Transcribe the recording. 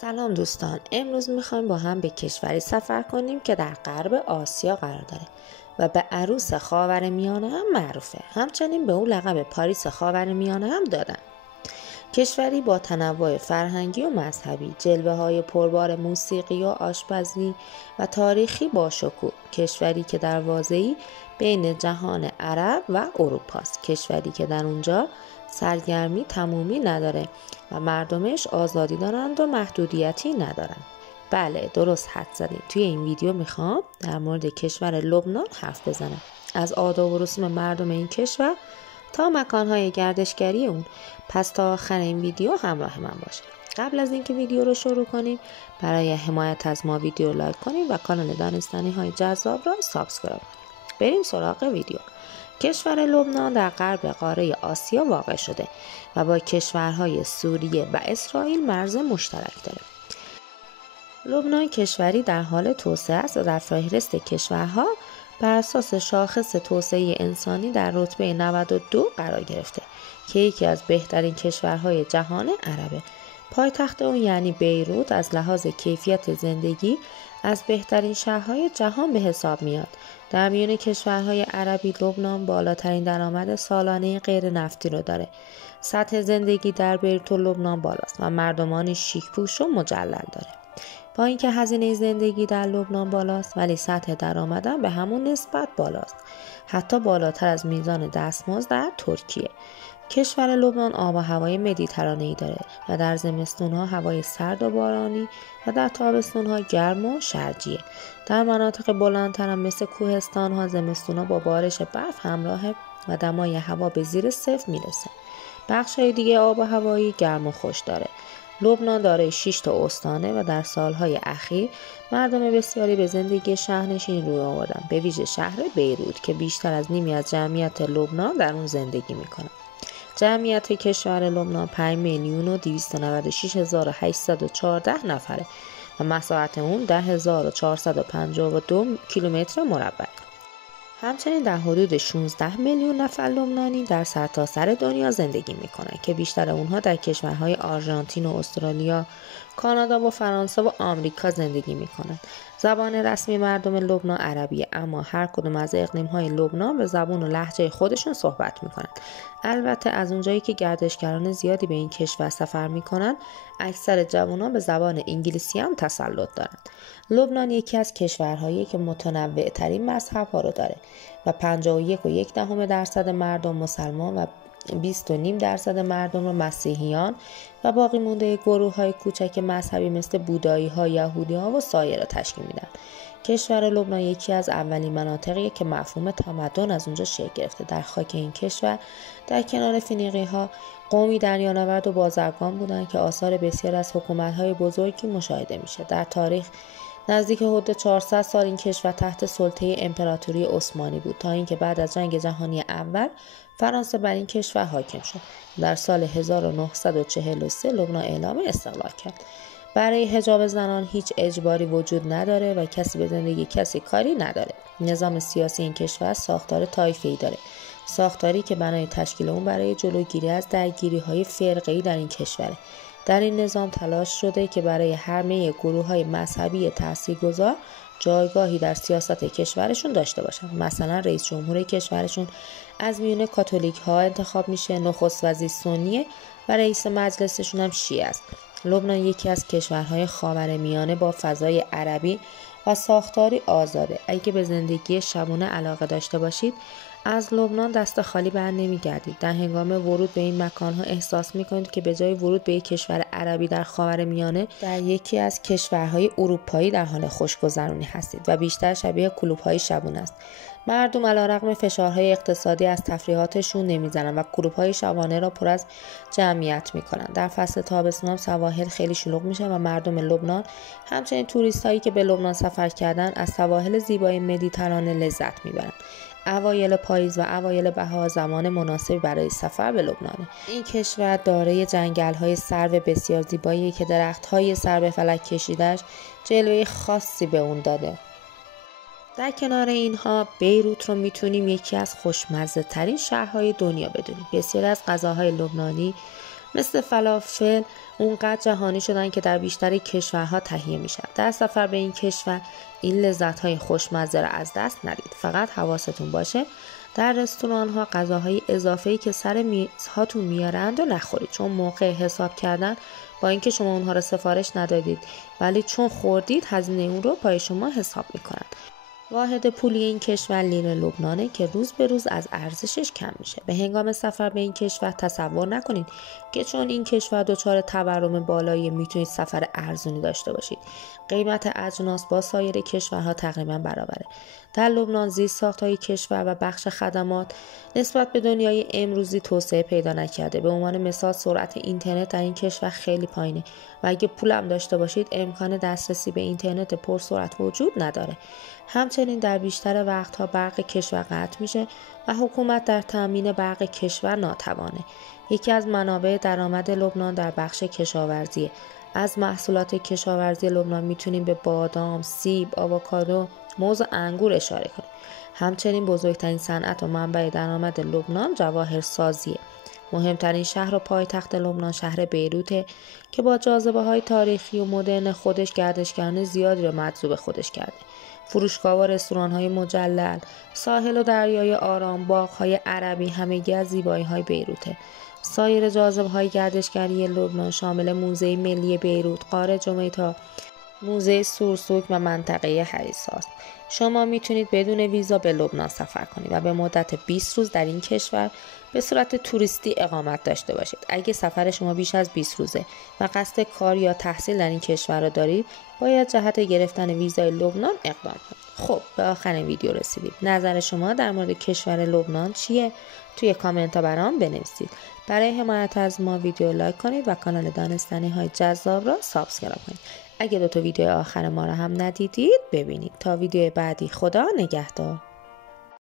سلام دوستان، امروز میخوایم با هم به کشوری سفر کنیم که در غرب آسیا قرار داره و به عروس خاورمیانه هم معروفه. همچنین به او لقب پاریس خاورمیانه هم دادن. کشوری با تنوع فرهنگی و مذهبی، جلوه‌های پربار موسیقی و آشپزی و تاریخی باشکوه. کشوری که در واضعی بین جهان عرب و اروپاست. کشوری که در اونجا سرگرمی تمومی نداره و مردمش آزادی دارند و محدودیتی ندارن. بله، درست حد زدید. توی این ویدیو میخوام در مورد کشور لبنان حرف بزنم. از آداب و رسوم مردم این کشور تا مکانهای گردشگری اون. پس تا آخر این ویدیو همراه من باشید. قبل از اینکه ویدیو رو شروع کنیم، برای حمایت از ما ویدیو لایک کنیم و کانال دانستنی های جذاب را سابسکرایب کنیم. بریم سراغ ویدیو. کشور لبنان در غرب قاره آسیا واقع شده و با کشورهای سوریه و اسرائیل مرز مشترک داره. لبنان کشوری در حال توسعه است و در فهرست کشورها بر اساس شاخص توسعه انسانی در رتبه 92 قرار گرفته که یکی از بهترین کشورهای جهان عربه. پایتخت اون یعنی بیروت از لحاظ کیفیت زندگی از بهترین شهرهای جهان به حساب میاد. در میان کشورهای عربی لبنان بالاترین درآمد سالانه غیر نفتی رو داره. سطح زندگی در بیروت و لبنان بالاست و مردمان شیک پوش و مجلل داره. با اینکه هزینه زندگی در لبنان بالاست ولی سطح درآمد هم به همون نسبت بالاست. حتی بالاتر از میزان دستمزد در ترکیه. کشور لبنان آب و هوای مدیترانه‌ای داره و در زمستون‌ها هوای سرد و بارانی و در تابستون‌ها گرم و شرجیه. در مناطق بلندتر هم مثل کوهستان‌ها زمستون‌ها با بارش برف همراهه و دمای هوا به زیر صفر میرسه. بخش‌های دیگه آب و هوایی گرم و خوش داره. لبنان دارای 6 تا استانه و در سالهای اخیر مردم بسیاری به زندگی شهرنشینی روی آوردن، به ویژه شهر بیروت که بیشتر از نیمی از جمعیت لبنان در اون زندگی میکنه. جمعیت کشور لبنان 5,296,814 نفره و مساحت اون 10,452 کیلومتر مربع. همچنین در حدود 16 میلیون نفر لبنانی در سرتاسر دنیا زندگی میکنند که بیشتر اونها در کشورهای آرژانتین و استرالیا، کانادا و فرانسه و آمریکا زندگی میکنند. زبان رسمی مردم لبنان عربیه، اما هر کدوم از اقلیم‌های لبنان به زبان و لهجه خودشون صحبت میکنند. البته از اونجایی که گردشگران زیادی به این کشور سفر میکنند، اکثر جوانان به زبان انگلیسی هم تسلط دارند. لبنان یکی از کشورهایی که متنوع ترین مذهب‌ها رو داره و 51.1% مردم مسلمان و 20.5% مردم رو مسیحیان و باقی مونده گروه‌های کوچک مذهبی مثل بودایی‌ها، یهودی‌ها و سایر تشکیل میدن. کشور لبنان یکی از اولین مناطقیه که مفهوم تمدن از اونجا شکل گرفته. در خاک این کشور در کنار فینیقی‌ها قومی دریانورد و بازرگان بودند که آثار بسیار از حکومت‌های بزرگی مشاهده میشه. در تاریخ نزدیک حدود 400 سال این کشور تحت سلطه امپراتوری عثمانی بود تا اینکه بعد از جنگ جهانی اول فرانسه بر این کشور حاکم شد. در سال 1943 لبنان اعلام استقلال کرد. برای حجاب زنان هیچ اجباری وجود نداره و کسی به زندگی کسی کاری نداره. نظام سیاسی این کشور ساختار طایفه‌ای داره. ساختاری که بنای تشکیل اون برای جلوگیری از درگیری‌های فرقه‌ای در این کشوره. در این نظام تلاش شده که برای همه گروه‌های مذهبی تاثیرگذار جایگاهی در سیاست کشورشون داشته باشن. مثلا رئیس جمهور کشورشون از میون کاتولیک‌ها انتخاب میشه، نخست وزیر سنیه و رئیس مجلسشون هم شیعه است. لبنان یکی از کشورهای خاورمیانه با فضای عربی و ساختاری آزاده. اگه به زندگی شبانه علاقه داشته باشید، از لبنان دست خالی بر نمیگردید. در هنگام ورود به این مکانها احساس میکنید که به جای ورود به یک کشور عربی در خاورمیانه در یکی از کشورهای اروپایی در حال خوشگذرانی هستید و بیشتر شبیه کلوب‌های شبانه است. مردم علیرغم فشارهای اقتصادی از تفریحاتشون نمیزنن و کلوب‌های شبانه را پر از جمعیت میکنن. در فصل تابستون هم سواحل خیلی شلوغ میشه و مردم لبنان همچنین توریستایی که به لبنان سفر کردن از سواحل زیبای مدیترانه لذت میبرن. اوایل پاییز و اوایل بهار زمان مناسبی برای سفر به لبنانه. این کشور دارای جنگل‌های سرو بسیار زیبایی که درخت‌های سر به فلک کشیده‌اش جلوه خاصی به اون داده. در کنار اینها بیروت رو میتونیم یکی از خوشمزه ترین شهرهای دنیا بدونیم. بسیاری از غذاهای لبنانی مثل فلافل اونقدر جهانی شدن که در بیشتر کشورها تهیه میشن. در سفر به این کشور این لذت‌های خوشمزه را از دست ندید. فقط حواستون باشه در رستوران‌ها غذاهای اضافه‌ای که سر میزهاتون میارند و نخورید، چون موقع حساب کردن با اینکه شما اونها را سفارش ندادید ولی چون خوردید هزینه اون رو پای شما حساب میکنند. واحد پولی این کشور لیره لبنانه که روز به روز از ارزشش کم میشه. به هنگام سفر به این کشور تصور نکنید که چون این کشور دچار تورم بالایی میتونید سفر ارزونی داشته باشید. قیمت اجناس با سایر کشورها تقریبا برابره. در لبنان زیست‌ساخت‌های کشور و بخش خدمات نسبت به دنیای امروزی توسعه پیدا نکرده. به عنوان مثال سرعت اینترنت در این کشور خیلی پایینه و اگه پولم داشته باشید امکان دسترسی به اینترنت پرسرعت وجود نداره. همچنین در بیشتر وقتها برق کشور قطع میشه و حکومت در تامین برق کشور ناتوانه. یکی از منابع درآمد لبنان در بخش کشاورزی. از محصولات کشاورزی لبنان میتونیم به بادام، سیب، آووکادو، موز و انگور اشاره کنیم. همچنین بزرگترین صنعت و منبع درآمد لبنان جواهرسازیه. مهمترین شهر و پایتخت لبنان شهر بیروته که با جاذبه‌های تاریخی و مدرن خودش گردشگران زیادی را مجذوب خودش کرده. فروشگاه و رستوران‌های مجلل، ساحل و دریای آرام، باغ‌های عربی همگی از زیبایی‌های بیروته. سایر جاذبه‌های گردشگری لبنان شامل موزه ملی بیروت، غار جمیتا، موزه سورسوک و منطقه حریص است. شما میتونید بدون ویزا به لبنان سفر کنید و به مدت 20 روز در این کشور به صورت توریستی اقامت داشته باشید. اگه سفر شما بیش از 20 روزه و قصد کار یا تحصیل در این کشور را دارید، باید جهت گرفتن ویزای لبنان اقدام کنید. خب به آخرین ویدیو رسیدیم. نظر شما در مورد کشور لبنان چیه؟ توی کامنت ها برام بنویسید. برای حمایت از ما ویدیو لایک کنید و کانال دانستنی های جذاب را سابسکرایب کنید. اگه 2 ویدیو آخر ما را هم ندیدید ببینید. تا ویدیو بعدی، خدا نگهدار.